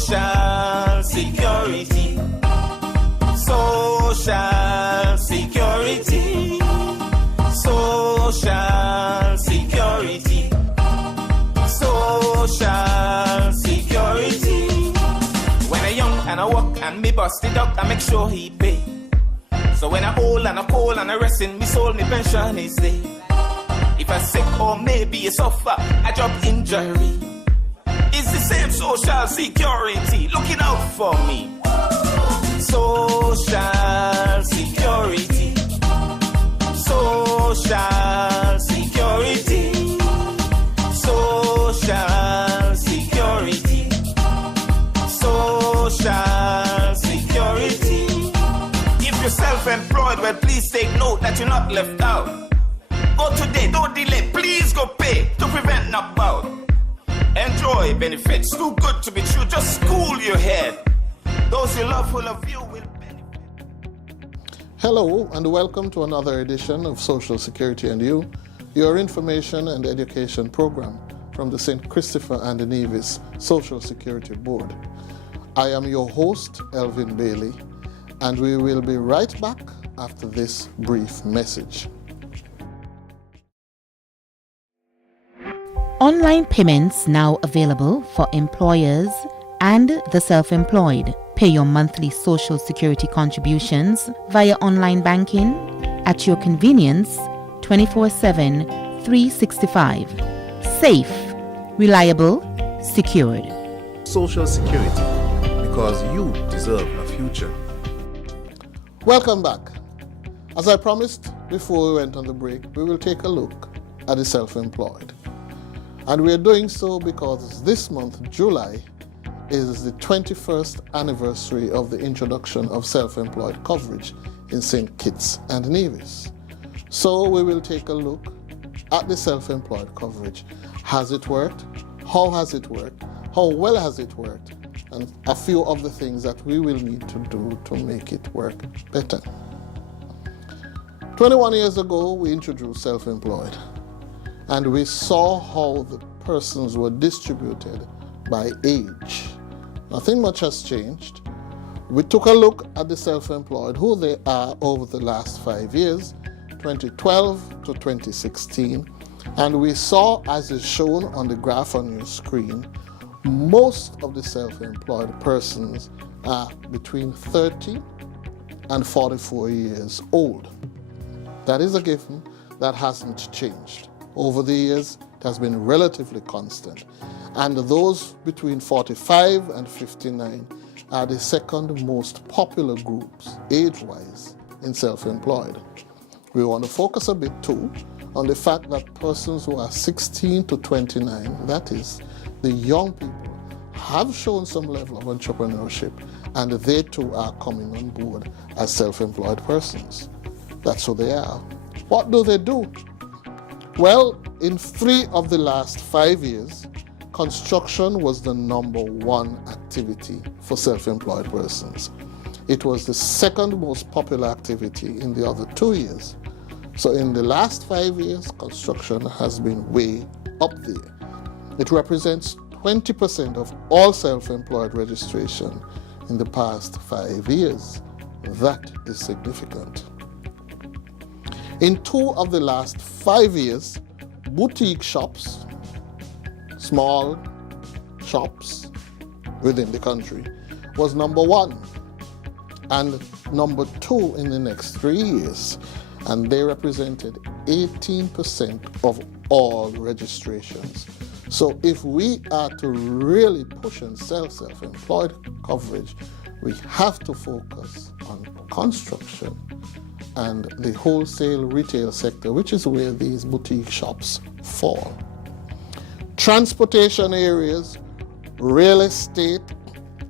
Social security. Social security. Social security. Social security. When I young and I walk and me bust it up, I make sure he pay. So when I hold and I call and I rest in me soul, me pension is there. If I sick or maybe I suffer, I drop injury. It's the same social security looking out for me. Social security. Social security. Social security. Social security. If you're self-employed, well, please take note that you're not left out. Go today, don't delay, please go pay to prevent knockout. Enjoy benefits, too good to be true, just cool your head. Those you love will of you will benefit. Hello and welcome to another edition of Social Security and You, your information and education program from the St. Christopher and Nevis Social Security Board. I am your host, Elvin Bailey, and we will be right back after this brief message. Online payments now available for employers and the self-employed. Pay your monthly Social Security contributions via online banking at your convenience 24/7, 365. Safe, reliable, secured. Social Security, because you deserve a future. Welcome back. As I promised before we went on the break, we will take a look at the self-employed. And we are doing so because this month, July, is the 21st anniversary of the introduction of self-employed coverage in St. Kitts and Nevis. So we will take a look at the self-employed coverage. Has it worked? How has it worked? How well has it worked? And a few of the things that we will need to do to make it work better. 21 years ago, we introduced self-employed. And we saw how the persons were distributed by age. Nothing much has changed. We took a look at the self-employed, who they are over the last 5 years, 2012 to 2016. And we saw, as is shown on the graph on your screen, most of the self-employed persons are between 30 and 44 years old. That is a given that hasn't changed. Over the years, it has been relatively constant. And those between 45 and 59 are the second most popular groups, age-wise, in self-employed. We want to focus a bit, too, on the fact that persons who are 16 to 29, that is, the young people, have shown some level of entrepreneurship, and they, too, are coming on board as self-employed persons. That's who they are. What do they do? Well, in 3 of the last 5 years, construction was the number 1 activity for self-employed persons. It was the second most popular activity in the other 2 years. So in the last 5 years, construction has been way up there. It represents 20% of all self-employed registration in the past 5 years. That is significant. In 2 of the last 5 years, boutique shops, small shops within the country, was number 1 and number 2 in the next 3 years. And they represented 18% of all registrations. So if we are to really push and sell self-employed coverage, we have to focus on construction and the wholesale retail sector, which is where these boutique shops fall. Transportation areas, real estate,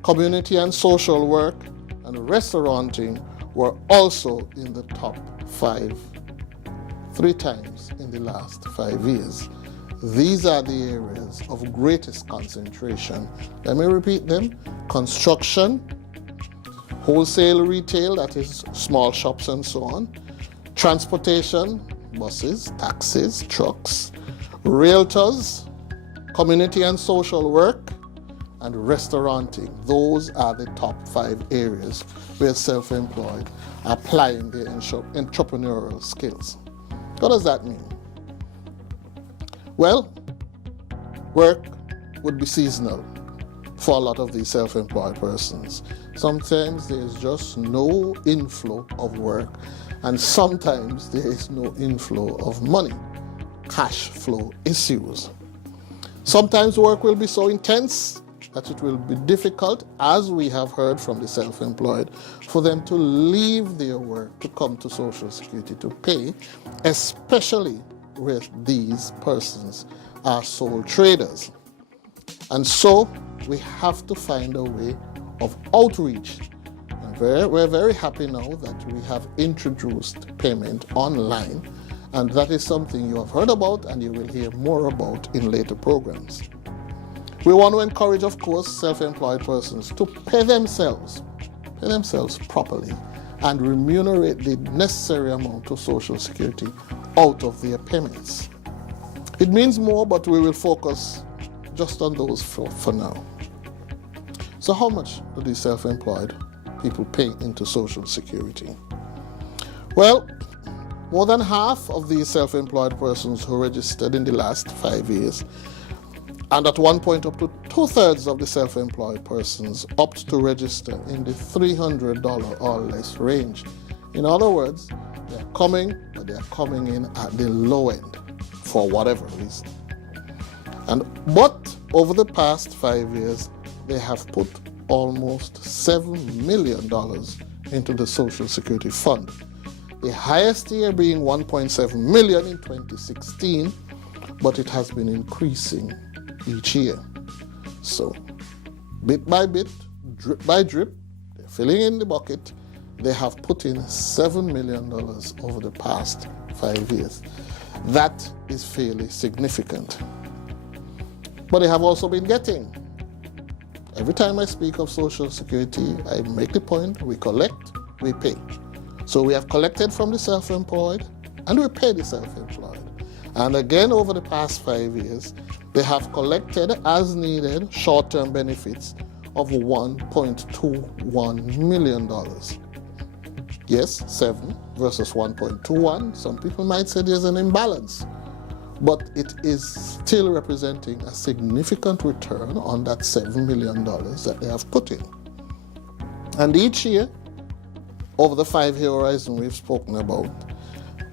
community and social work, and restauranting were also in the top 5 3 times in the last 5 years. These are the areas of greatest concentration. Let me repeat them. Construction, wholesale retail, that is small shops and so on, transportation, buses, taxis, trucks, realtors, community and social work, and restauranting. Those are the top 5 areas where self-employed are applying their entrepreneurial skills. What does that mean? Well, work would be seasonal for a lot of these self-employed persons. Sometimes there's just no inflow of work, and sometimes there is no inflow of money, cash flow issues. Sometimes work will be so intense that it will be difficult, as we have heard from the self-employed, for them to leave their work to come to Social Security to pay, especially where these persons are sole traders. And so we have to find a way of outreach. And we're very happy now that we have introduced payment online, and that is something you have heard about and you will hear more about in later programs. We want to encourage, of course, self-employed persons to pay themselves properly and remunerate the necessary amount to Social Security out of their payments. It means more, but we will focus just on those for now. So how much do these self-employed people pay into Social Security? Well, more than half of these self-employed persons who registered in the last 5 years, and at one point up to 2/3 of the self-employed persons opt to register in the $300 or less range. In other words, they're coming in at the low end for whatever reason. But over the past 5 years, they have put almost $7 million into the Social Security fund. The highest year being $1.7 million in 2016, but it has been increasing each year. So, bit by bit, drip by drip, they're filling in the bucket. They have put in $7 million over the past 5 years. That is fairly significant. But they have also been getting. Every time I speak of Social Security, I make the point, we collect, we pay. So we have collected from the self-employed and we pay the self-employed. And again, over the past 5 years, they have collected as needed short-term benefits of $1.21 million. Yes, 7 versus 1.21. Some people might say there's an imbalance, but it is still representing a significant return on that $7 million that they have put in. And each year, over the 5-year horizon we've spoken about,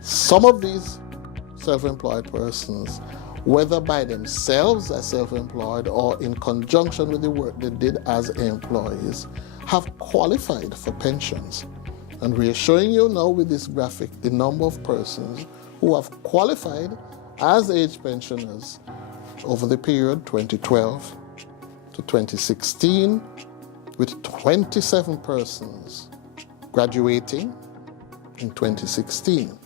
some of these self-employed persons, whether by themselves as self-employed or in conjunction with the work they did as employees, have qualified for pensions. And we are showing you now with this graphic the number of persons who have qualified as age pensioners over the period 2012 to 2016, with 27 persons graduating in 2016.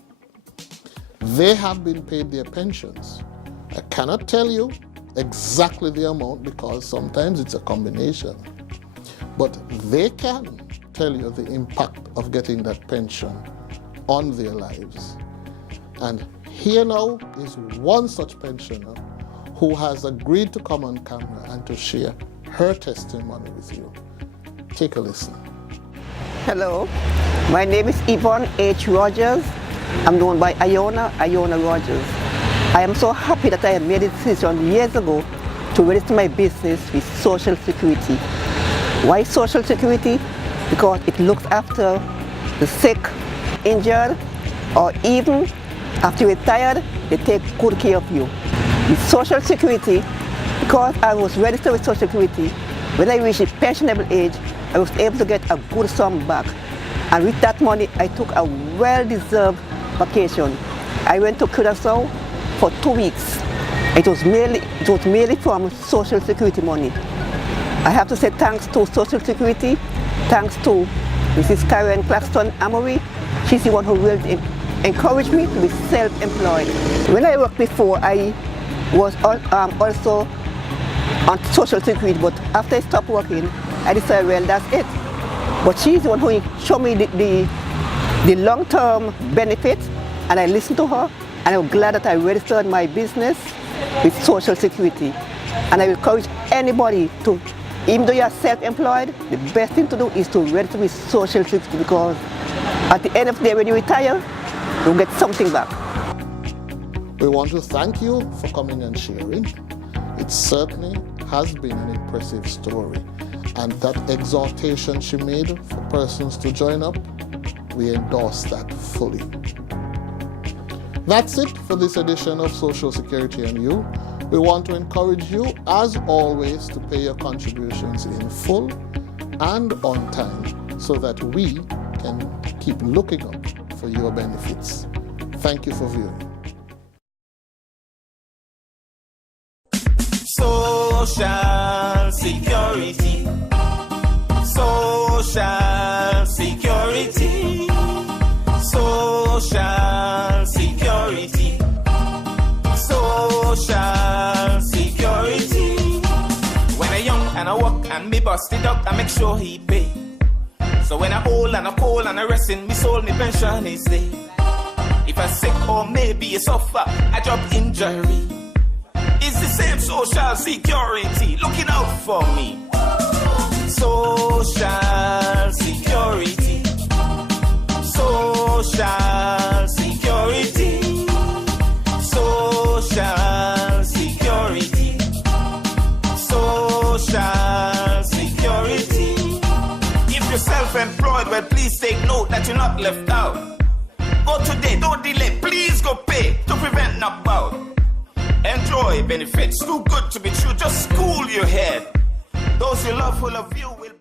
They have been paid their pensions. I cannot tell you exactly the amount because sometimes it's a combination, but they can tell you the impact of getting that pension on their lives. And here now is one such pensioner who has agreed to come on camera and to share her testimony with you. Take a listen. Hello, my name is Yvonne H. Rogers. I'm known by Iona Rogers. I am so happy that I made a decision years ago to register my business with Social Security. Why Social Security? Because it looks after the sick, injured, or even after you're retired, they take good care of you. With Social Security, because I was registered with Social Security, when I reached the pensionable age, I was able to get a good sum back. And with that money, I took a well-deserved vacation. I went to Curacao for 2 weeks. It was merely from Social Security money. I have to say thanks to Social Security, thanks to Mrs. Karen Claxton Amory. She's the one who really encouraged me to be self-employed. When I worked before, I was also on Social Security, but after I stopped working, I decided, well, that's it. But she's the one who showed me the long-term benefits, and I listened to her, and I'm glad that I registered my business with Social Security. And I encourage anybody to even though you are self-employed, the best thing to do is to register with Social Security, because at the end of the day when you retire, you'll get something back. We want to thank you for coming and sharing. It certainly has been an impressive story, and that exhortation she made for persons to join up, we endorse that fully. That's it for this edition of Social Security and You. We want to encourage you, as always, to pay your contributions in full and on time so that we can keep looking up for your benefits. Thank you for viewing. Social Security. Social Security. Social Security. Social Security. When I young and I work and me bust it up, I make sure he pay. So when I hold and I call and I rest in me soul, me pension is there. If I sick or maybe I suffer a job injury, it's the same Social Security looking out for me. Social Security. Social Security. Social Security. Social Security. If you're self-employed, well, please take note that you're not left out. Go today, don't delay, please go pay to prevent knockout. Enjoy benefits, too good to be true, just cool your head. Those you love who love you will